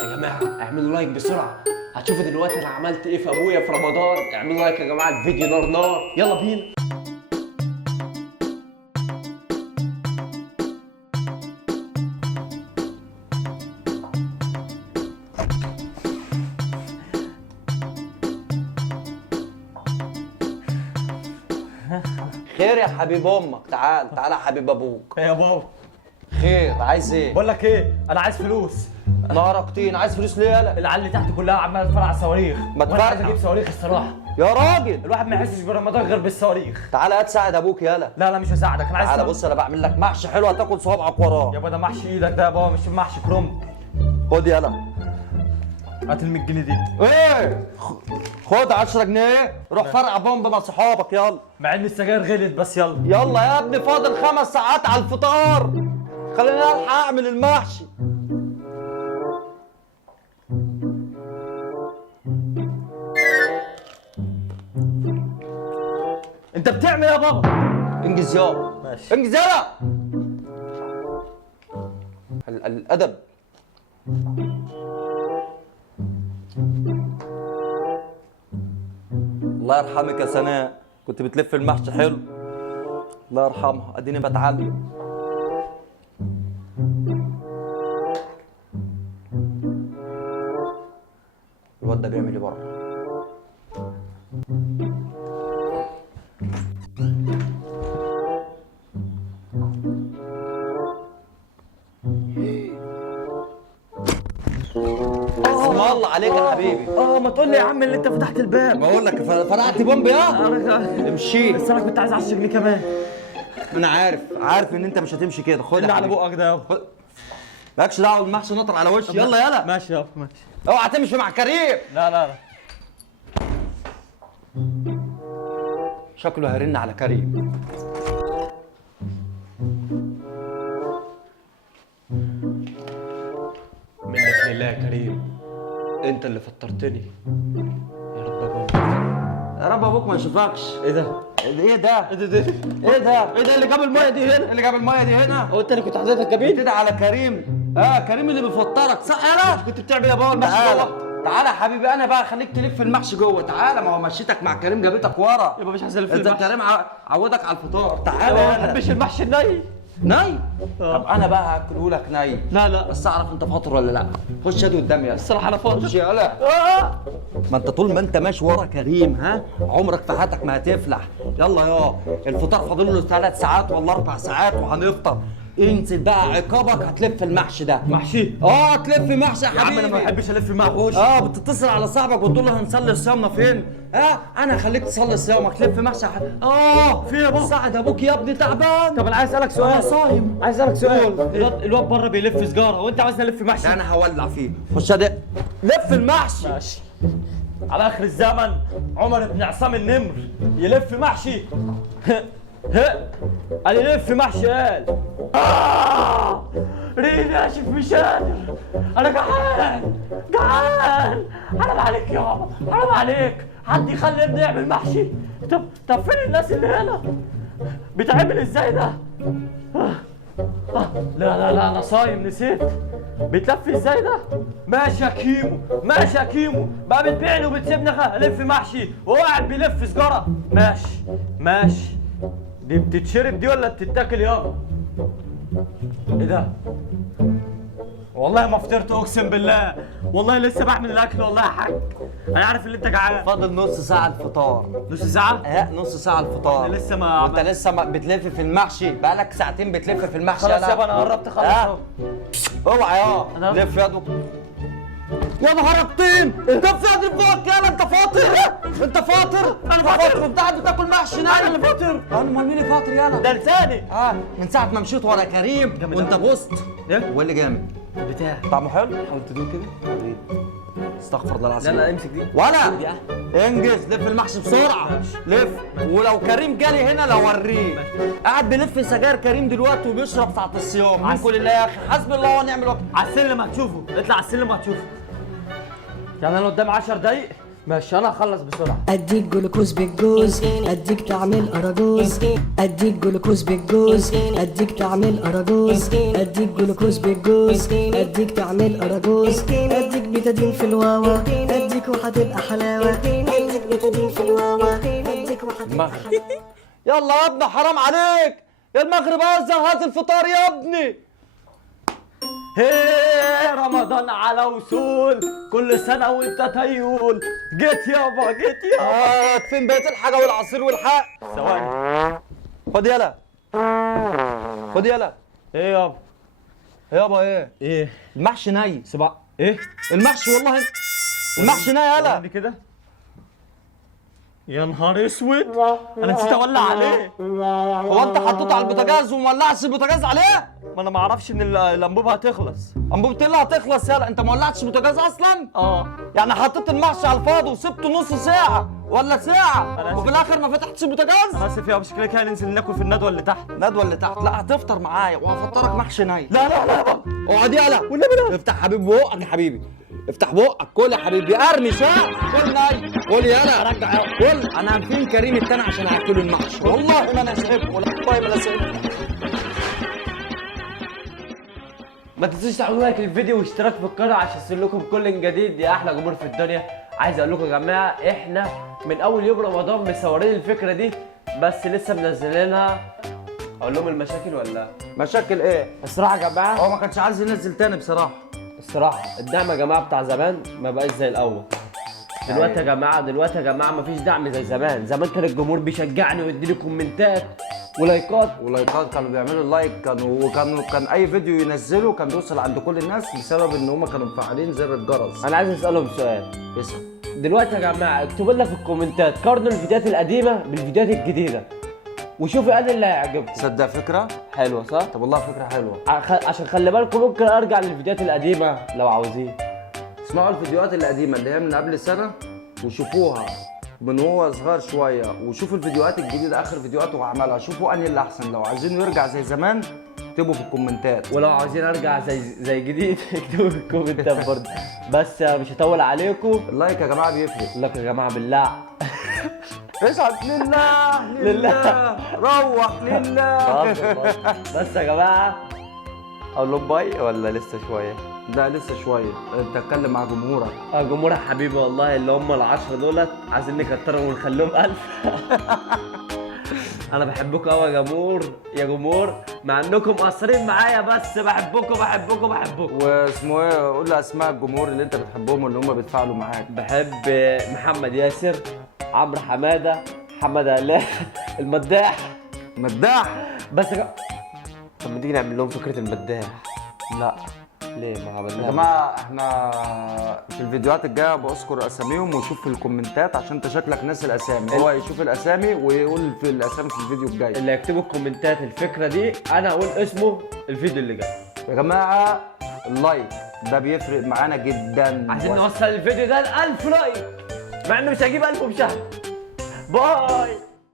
يا جماعه اعملوا لايك بسرعه، هتشوفوا دلوقتي انا عملت ايه في ابويا في رمضان. اعملوا لايك يا جماعه، الفيديو نار نار، يلا بينا. خير يا حبيب امك، تعال تعال يا حبيب ابوك. يا بابا خير، عايز ايه؟ بقول لك ايه، انا عايز فلوس. نهارك طين، عايز فلوس ليه يالا؟ العيال اللي تحت كلها عماله تفرقع صواريخ، ما وانا عايز تفرقع. اجيب صواريخ الصراحه. يا راجل الواحد ما يحسش برمضان غير بالصواريخ. تعال هات ساعد ابوك يالا. لا لا مش هساعدك، انا عايز تعالى بص، انا بعمل لك محشي حلو هتاكل صوابعك وراه. يابا ده محشي ايدك ده يا بابا، مش محشي كرنب. خد يالا. هات ال 100 جنيه دي. ايه؟ خد 10 جنيه، روح فرقع بومب مع صحابك يلا. مع ان السجاير غلت بس يلا. يلا يا ابني، فاضل 5 ساعات على الفطار، خليني الحق اعمل المحشي. انت بتعمل ايه يا بابا؟ انجز يابا. ماشي. انجز يلا. الادب. الله يرحمك يا سناء، كنت بتلف المحشي حلو. الله يرحمها، اديني بتعلم. الواد ده بيعمل ايه بره؟ اسم الله عليك يا حبيبي. ما تقول لي يا عم اللي انت فتحت الباب. بقول لك فرقعت بومب يا امشي. بس انا كنت عايز 10 جنيه كمان. انا عارف ان انت مش هتمشي كده. خد اللي يا على حبيبي. بقك ده يابا. مالكش دعوه بالمحشي نطر على وشي. يلا يلا. ماشي يابا ماشي. اوعى تمشي مع كريم. لا لا لا. شكله هيرن على كريم. منك لله يا كريم، انت اللي فطرتني. يا رب ابوك. يا رب ابوك ما يشوفكش. ايه ده؟ ايه ده؟ ايه ده؟ ايه ده؟ ايه ده اللي جاب الميه دي هنا؟ اللي جاب الميه دي هنا؟ هو انت اللي كنت حضرتك جابين؟ كده على كريم. كريم اللي بيفطرك صح يالا؟ كنت بتعمل ايه يا بابا المحشي تعالى جوه؟ تعالى يا حبيبي، انا بقى خليك تلف المحشي جوه. تعالى، ما هو مشيتك مع كريم جابتك ورا. يابا مش عايز الف انت المحشي. كريم عودك على الفطار. تعالى يابا ما يلا. بحبش المحشي الني. ناي. طب انا بقى هاكله لك ناي. لا لا بس اعرف انت فاطر ولا لا. خش ادي قدامي يلا. الصراحه انا فاضي. خش يلا. ما انت طول ما انت ماشي ورا كريم عمرك في حياتك ما هتفلح. يلا يا الفطار فاضل له 3 ساعات ولا 4 ساعات وهنفطر. انزل بقى، عقابك هتلف المحشي ده. محشي؟ تلف محشي يا يا عم حبيبي. انا ما بحبش الف المحشي. بتتصل على صاحبك وتقول له هنصلي صيامنا فين؟ انا هخليك تصلي صيامك، تلف محشي يا حبيبي. في يا بابا. ساعد ابوك يا ابني تعبان. طب انا عايز اسالك سؤال. انا صايم. عايز اسالك سؤال. الواد بره بيلف سجاره وانت عايزني الف محشي. ده انا هولع فيه. خش ادي لف المحشي. ماشي. على اخر الزمن عمر بن عصام النمر يلف محشي. قال يلف محشي قال ريني ناشف مش قادر، انا جعان جعان. حرام عليك يابا، حرام عليك، حد يخلي ابني يعمل محشي؟ طب فين الناس اللي هنا؟ بيتعمل ازاي ده؟ لا لا لا انا صايم نسيت. بيتلف ازاي ده؟ ماشي يا كيمو، ماشي يا كيمو، بقى بتبيعني وبتسيبني الف محشي وهو قاعد بيلف سجاره. ماشي ماشي. دي بتتشرب دي ولا بتتاكل يابا؟ ايه ده؟ والله ما فطرت اقسم بالله، والله لسه بعمل الاكل والله يا حاج. انا عارف ان انت جعان. فاضل نص ساعة الفطار. نص ساعة؟ نص ساعة الفطار. أنا لسه ما وانت لسه بتلف في المحشي، بقالك ساعتين بتلف في المحشي. خلاص يابا انا قربت خلاص اهو. اوعى أنا- لف يا يا نهار الطين، انت فاضي فوق يالا؟ انت فاطر؟ انت فاطر؟ أنا فاطر. وانت قاعد بتاكل محشي نايم. انا اللي فاطر. امال مين اللي فاطر يالا؟ ده لساني. من ساعة ما مشيت ورا كريم جامد وانت أوي. بوست. ايه؟ هو اللي جامد؟ بتاع. طعمه حلو؟ حاول تدوق كده. استغفر الله العظيم. لا امسك دي. ولا انجز، لف المحشي بسرعه. لف. ولو كريم جالي هنا لو اوريه. قاعد بيلف سجاير كريم دلوقتي وبيشرب ساعه الصيام. منكم لله يا اخي، حسبي الله ونعم الوكيل. على السلم هتشوفه، اطلع على السلم هتشوفه. يعني انا قدامي 10 دقايق ماشي انا هخلص بسرعه. اديك جلوكوز بالجوز، اديك تعمل اراجوز، اديك جلوكوز بالجوز، اديك تعمل اراجوز، اديك جلوكوز بالجوز، اديك تعمل اراجوز، اديك بيتادين في الواوا، اديك وهتبقى حلاوه، اديك بيتادين في الواوا، اديك وهتبقى حلاوه. يلا يا ابني حرام عليك، يا المغرب اذن، هات الفطار يا ابني. هي رمضان على وصول، كل سنه وانت تيول. جيت يابا جيت يابا. فين بقيت الحاجه والعصير والحق؟ ثواني. خد يلا، خد يلا. ايه يابا؟ يابا ايه؟ ايه؟ المحشي ني. سبع ايه؟ المحشي والله المحشي ني يلا. وريني كده. يا نهار اسود، انا نسيت اولع عليه. هو انت حطيته على البوتاجاز وما ولعتش البوتاجاز عليه؟ ما انا ما اعرفش ان الانبوبه هتخلص. انبوبة اللي هتخلص يلا، انت ما ولعتش البوتاجاز اصلا؟ اه يعني حطيت المحشي على الفاضي وسبته نص ساعة ولا ساعة أنا وفي الآخر ما فتحتش البوتاجاز؟ انا اسف يابا، شكلنا كده ننزل ناكل في الندوه اللي تحت. ندوة اللي تحت، لا هتفطر معايا وهفطرك محشي ني. لا لا لا يابا. اقعد يلا والنبي لا. افتح حبيبي بقك يا حبيبي، افتح بقك كل يا حبيبي، ارمي شاء كل ناي، كل يلا رجع كل. انا عارفين كريم التاني عشان هاكل المحشي، والله ما انا سايبكم، والله ما انا سايبكم. ما تنسوش تعملوا لايك للفيديو واشتراك في القناه عشان يصل لكم كل جديد يا احلى جمهور في الدنيا. عايز اقول لكم يا جماعه احنا من اول يوم رمضان مصورين الفكره دي، بس لسه منزلينها. اقول لهم المشاكل ولا؟ مشاكل ايه؟ الصراحه يا جماعه، هو ما كانش عايز ينزل تاني بصراحة. الصراحه الدعم يا جماعه بتاع زمان ما بقاش زي الاول. دلوقتي يا جماعه مفيش دعم زي زمان. زمان كان الجمهور بيشجعني ويديني كومنتات ولايكات. ولايكات، كانوا بيعملوا لايك، كان اي فيديو ينزله كان بيوصل عند كل الناس بسبب ان هم كانوا مفعلين زر الجرس. انا عايز اسالهم سؤال. اسال. دلوقتي يا جماعه اكتبوا لنا في الكومنتات قارنوا الفيديوهات القديمه بالفيديوهات الجديده وشوفوا انا اللي هيعجبكم. تصدق فكرة؟ حلوه صح؟ طب والله فكرة حلوة. عشان خلي بالكم ممكن ارجع للفيديوهات القديمه لو عاوزين. اسمعوا الفيديوهات القديمة اللي هي من قبل سنة وشوفوها من هو صغير شوية، وشوفوا الفيديوهات الجديدة آخر فيديوهات وعملها، شوفوا أنهي اللي أحسن. لو عايزينه يرجع زي زمان اكتبوا في الكومنتات، ولو عاوزين ارجع زي جديد اكتبوا في الكومنتات برضه. بس مش هطول عليكم. اللايك يا جماعة بيفرق. لك يا جماعه بالله اسعد لله روح لله. بس يا جماعه اقول لهم باي ولا لسه شويه؟ لا لسه شوية، انت اتكلم مع جمهورك. جمهور حبيبي والله اللي هم ال10 دولت عايزين نكترهم ونخليهم 1000. انا بحبكم قوي يا جمهور، يا جمهور، مع انكم مقصرين معايا بس بحبكم بحبكم بحبكم. واسمه ايه؟ قول لي اسماء الجمهور اللي انت بتحبهم واللي هم بيتفاعلوا معاك. بحب محمد ياسر، عمرو حماده، محمد علاء، المداح. مداح بس طب ما تيجي نعمل لهم فكره المداح؟ لا ليه ما عملناش؟ يا جماعه احنا في الفيديوهات الجايه بذكر اساميهم وشوف في الكومنتات عشان انت شكلك ناسي الاسامي. هو يشوف الاسامي ويقول في الاسامي في الفيديو الجاي. اللي يكتبوا الكومنتات الفكره دي انا اقول اسمه الفيديو اللي جاي. يا جماعه اللايك ده بيفرق معانا جدا. عايزين نوصل الفيديو ده ل1000 لايك، مع انه مش هجيب 1000 بشهر. باي.